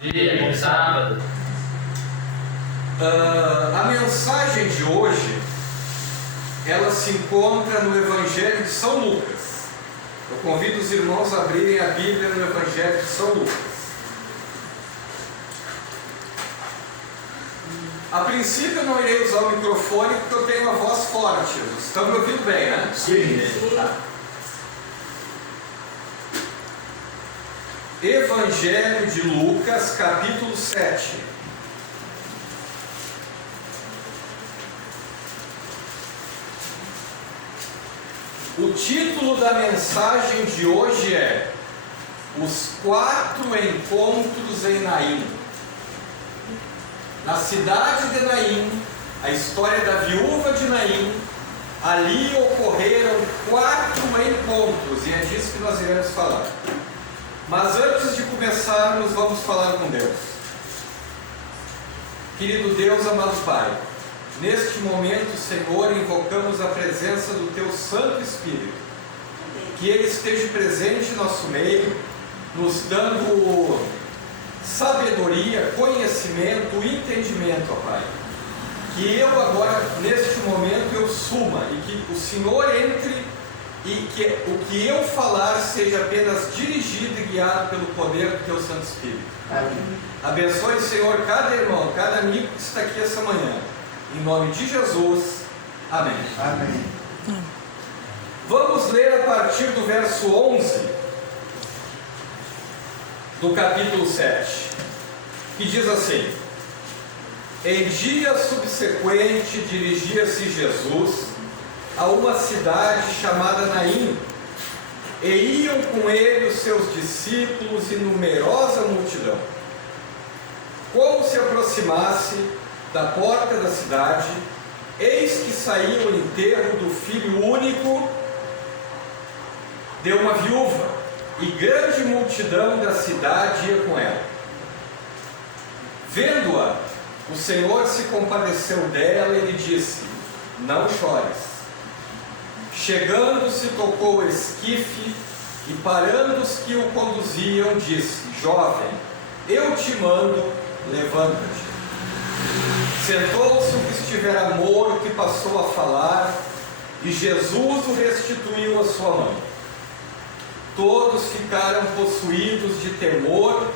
Dia, bom sábado. A mensagem de hoje, ela se encontra no Evangelho de São Lucas. Eu convido os irmãos a abrirem a Bíblia no Evangelho de São Lucas. A princípio eu não irei usar o microfone porque eu tenho uma voz forte. Vocês estão me ouvindo bem, né? Sim. Tá. Evangelho de Lucas, capítulo 7. O título da mensagem de hoje é Os 4 Encontros em Naim. Na cidade de Naim, a história da viúva de Naim, ali ocorreram 4 encontros, e é disso que nós iremos falar. Mas antes de começarmos, vamos falar com Deus. Querido Deus, amado Pai, neste momento, Senhor, invocamos a presença do Teu Santo Espírito. Que Ele esteja presente em nosso meio, nos dando sabedoria, conhecimento, entendimento, ó Pai. Que eu agora, neste momento, eu suma e que o Senhor entre e que o que eu falar seja apenas dirigido e guiado pelo poder do Teu Santo Espírito. Amém. Abençoe, Senhor, cada irmão, cada amigo que está aqui essa manhã. Em nome de Jesus. Amém. Amém. Vamos ler a partir do verso 11 do capítulo 7, que diz assim: Em dia subsequente dirigia-se Jesus a uma cidade chamada Naim, e iam com ele os seus discípulos e numerosa multidão. Como se aproximasse da porta da cidade, eis que saía o enterro do filho único de uma viúva, e grande multidão da cidade ia com ela. Vendo-a, o Senhor se compadeceu dela e lhe disse: Não chores. Chegando-se, tocou o esquife e, parando os que o conduziam, disse: Jovem, eu te mando, levanta-te. Sentou-se o que estivera morto e passou a falar, e Jesus o restituiu à sua mãe. Todos ficaram possuídos de temor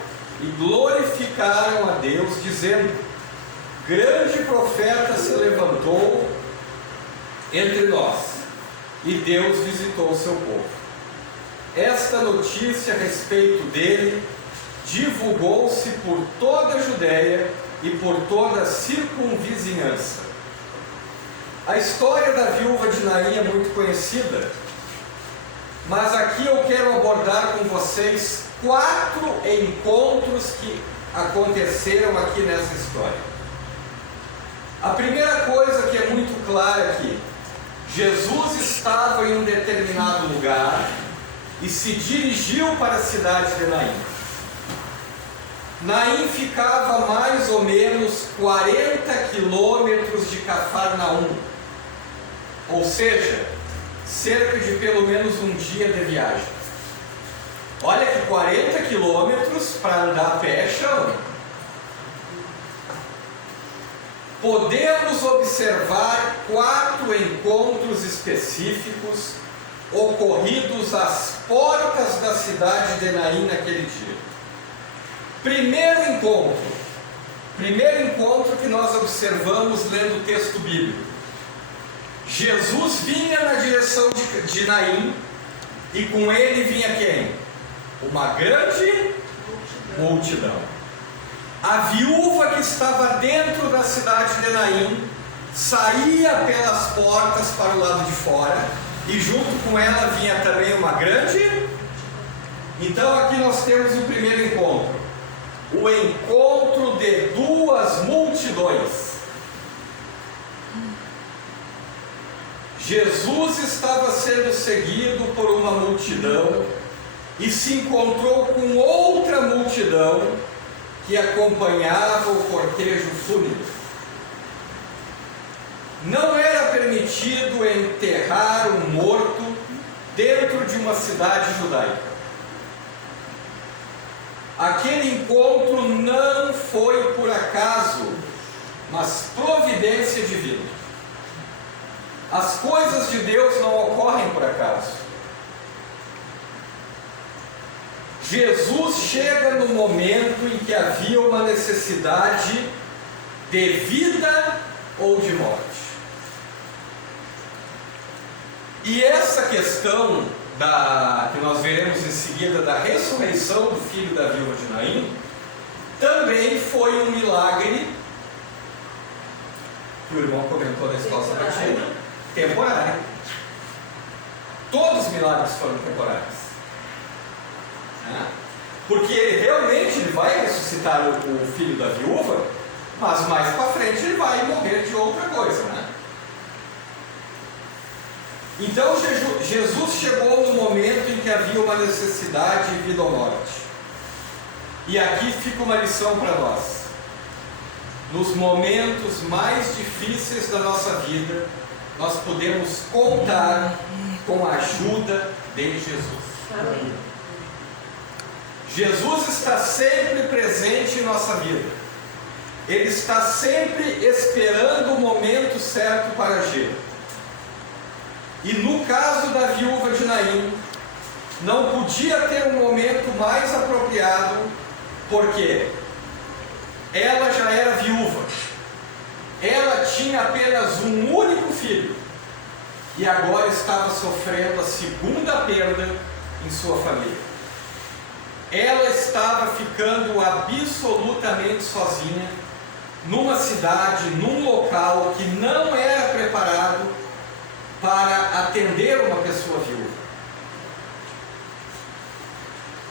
e glorificaram a Deus, dizendo: Grande profeta se levantou entre nós, e Deus visitou o seu povo. Esta notícia a respeito dele divulgou-se por toda a Judéia e por toda a circunvizinhança. A história da viúva de Naim é muito conhecida, mas aqui eu quero abordar com vocês 4 encontros que aconteceram aqui nessa história. A primeira coisa que é muito clara aqui: Jesus estava em um determinado lugar e se dirigiu para a cidade de Naim. Naim ficava a mais ou menos 40 quilômetros de Cafarnaum, ou seja, cerca de pelo menos um dia de viagem. Olha que 40 quilômetros para andar a pé é chão. Podemos observar 4 encontros específicos ocorridos às portas da cidade de Naim naquele dia. Primeiro encontro que nós observamos lendo o texto bíblico. Jesus vinha na direção de Naim, e com ele vinha quem? Uma grande multidão. A viúva que estava dentro da cidade de Naim saía pelas portas para o lado de fora, e junto com ela vinha também uma grande. Então aqui nós temos o primeiro encontro, o encontro de 2 multidões. Jesus estava sendo seguido por uma multidão e se encontrou com outra multidão que acompanhava o cortejo fúnebre. Não era permitido enterrar um morto dentro de uma cidade judaica. Aquele encontro não mas providência divina. As coisas de Deus não ocorrem por acaso. Jesus chega no momento em que havia uma necessidade de vida ou de morte. E essa questão que nós veremos em seguida da ressurreição do filho da viúva de Naim, também foi um milagre, que o irmão comentou na escola sabatina, temporário. Todos os milagres foram temporários. Porque ele vai ressuscitar o filho da viúva, mas mais para frente ele vai morrer de outra coisa, né? Então Jesus chegou no momento em que havia uma necessidade de vida ou morte. E aqui fica uma lição para nós. Nos momentos mais difíceis da nossa vida, nós podemos contar com a ajuda de Jesus. Amém. Jesus está sempre presente em nossa vida. Ele está sempre esperando o momento certo para agir. E no caso da viúva de Naim, não podia ter um momento mais apropriado, porque ela já era viúva. Ela tinha apenas um único filho e agora estava sofrendo a segunda perda em sua família. Ela estava ficando absolutamente sozinha numa cidade, num local que não era preparado para atender uma pessoa viúva.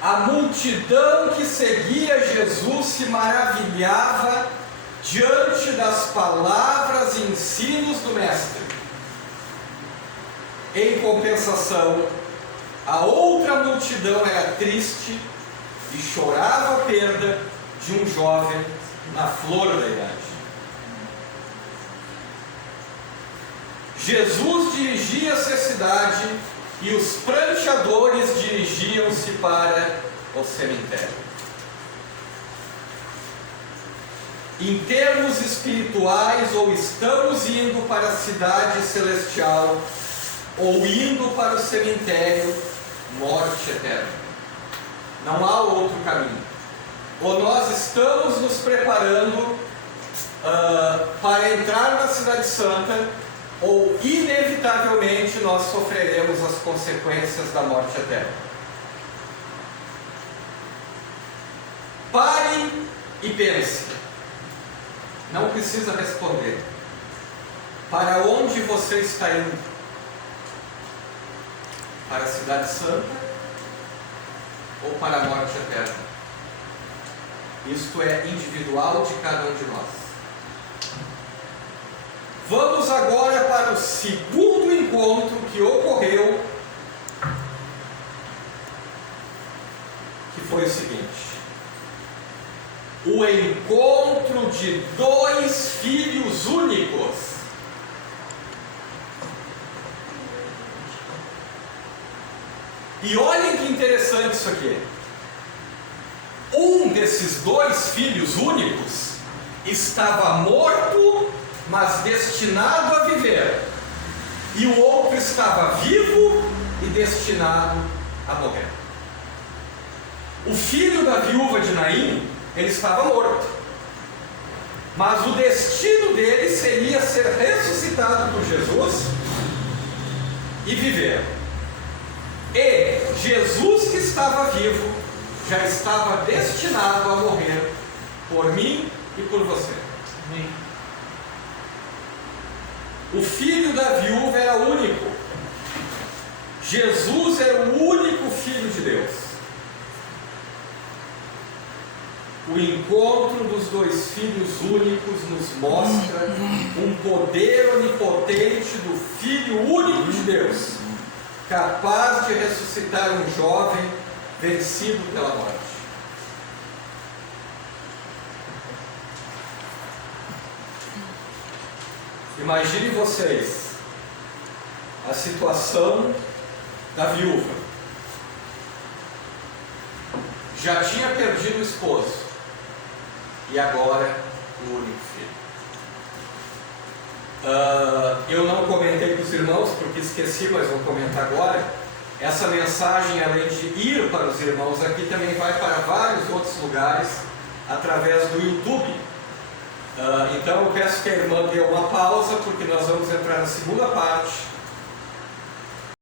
A multidão que seguia Jesus se maravilhava diante das palavras e ensinos do Mestre. Em compensação, a outra multidão era triste e chorava a perda de um jovem na flor da idade. Jesus dirigia-se à cidade e os pranteadores dirigiam-se para o cemitério. Em termos espirituais, ou estamos indo para a cidade celestial, ou indo para o cemitério, morte eterna. Não há outro caminho. Ou nós estamos nos preparando para entrar na Cidade Santa, ou inevitavelmente nós sofreremos as consequências da morte eterna. Pare e pense. Não precisa responder. Para onde você está indo? Para a Cidade Santa ou para a morte eterna? Isto é individual de cada um de nós. Vamos agora para o segundo encontro que ocorreu, que foi o seguinte: o encontro de dois filhos únicos. E olhem que interessante isso aqui. Um desses dois filhos únicos estava morto, mas destinado a viver. E o outro estava vivo e destinado a morrer. O filho da viúva de Naim, ele estava morto. Mas o destino dele seria ser ressuscitado por Jesus e viver. E Jesus, que estava vivo, já estava destinado a morrer por mim e por você. Amém. O filho da viúva era único. Jesus era o único filho de Deus. O encontro dos dois filhos únicos nos mostra um poder onipotente do Filho único de Deus, capaz de ressuscitar um jovem vencido pela morte. Imagine vocês a situação da viúva. Já tinha perdido o esposo e agora o único filho. Eu não comentei com os irmãos porque esqueci, mas vou comentar agora. Essa mensagem, além de ir para os irmãos aqui, também vai para vários outros lugares através do YouTube. Então eu peço que a irmã dê uma pausa, porque nós vamos entrar na segunda parte